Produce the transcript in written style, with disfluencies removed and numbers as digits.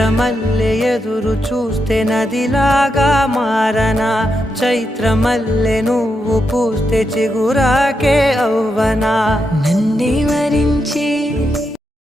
ఎర్రమల్లె ఎదురు చూస్తే నదిలాగా మారనా, చైత్రమల్లె నువ్వు పూస్తే చిగురాకే అవ్వనా. నన్నే వరించే